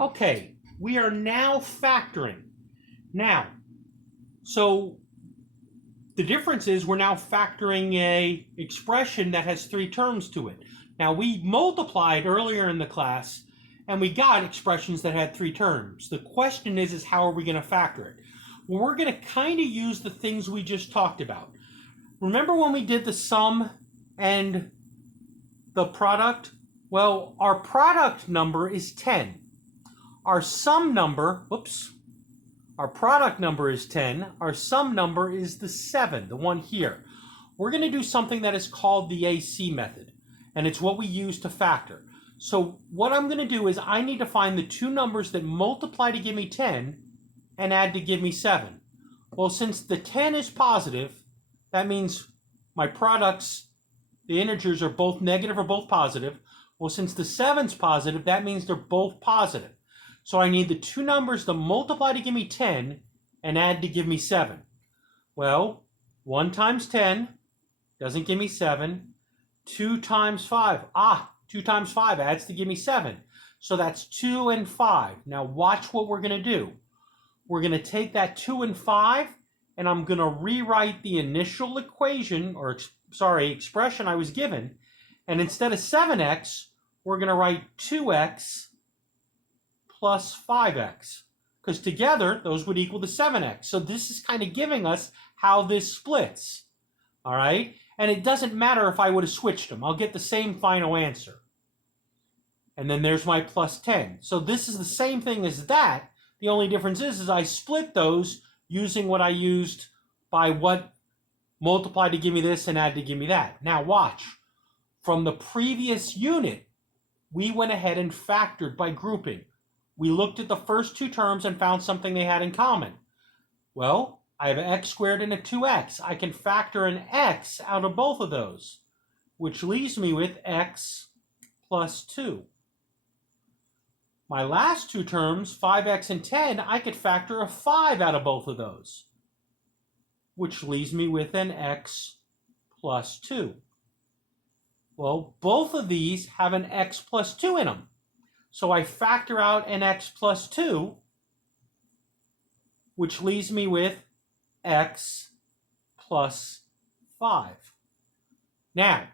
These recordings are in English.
Okay, we are now factoring. Now, so the difference is we're now factoring a expression that has three terms to it. Now, we multiplied earlier in the class, and we got expressions that had three terms. The question is how are we going to factor it? Well, we're going to kind of use the things we just talked about. Remember when we did the sum and the product? Well, our product number is 10. Our sum number, our product number is 10. Our sum number is the 7, the one here. We're going to do something that is called the AC method, and it's what we use to factor. So what I'm going to do is I need to find the two numbers that multiply to give me 10 and add to give me 7. Well, since the 10 is positive, that means my products, the integers, are both negative or both positive. Well, since the 7's positive, that means they're both positive. So I need the two numbers to multiply to give me 10 and add to give me 7. Well, 1 times 10 doesn't give me 7. 2 times 5. 2 times 5 adds to give me 7. So that's 2 and 5. Now watch what we're going to do. We're going to take that 2 and 5, and I'm going to rewrite the initial equation, expression I was given. And instead of 7x, we're going to write 2x plus 5x, because together those would equal to 7x. So this is kind of giving us how this splits, all right? And it doesn't matter if I would have switched them. I'll get the same final answer. And then there's my plus 10. So this is the same thing as that. The only difference is I split those using what I used by what multiplied to give me this and add to give me that. Now watch. From the previous unit, we went ahead and factored by grouping. We looked at the first two terms and found something they had in common. Well, I have an x squared and a 2x. I can factor an x out of both of those, which leaves me with x plus 2. My last two terms, 5x and 10, I could factor a 5 out of both of those, which leaves me with an x plus 2. Well, both of these have an x plus 2 in them. So I factor out an x plus 2, which leaves me with x plus 5. Now,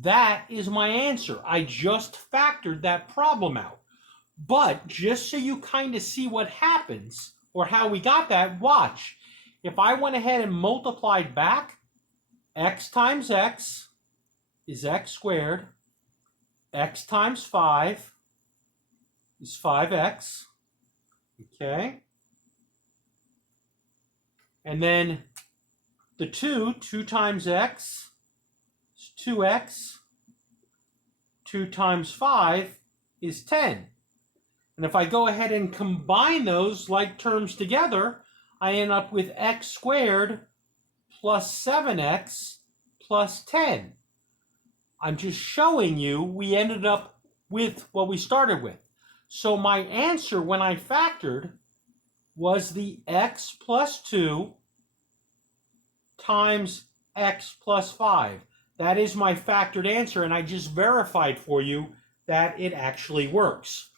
that is my answer. I just factored that problem out. But just so you kind of see what happens, or how we got that, watch. If I went ahead and multiplied back, x times x is x squared. X times 5 is 5x. Okay. And then the 2 times x is 2x. 2 times 5 is 10. And if I go ahead and combine those like terms together, I end up with x squared plus 7x plus 10. I'm just showing you we ended up with what we started with. So my answer when I factored was the x plus 2 times x plus 5. That is my factored answer, and I just verified for you that it actually works.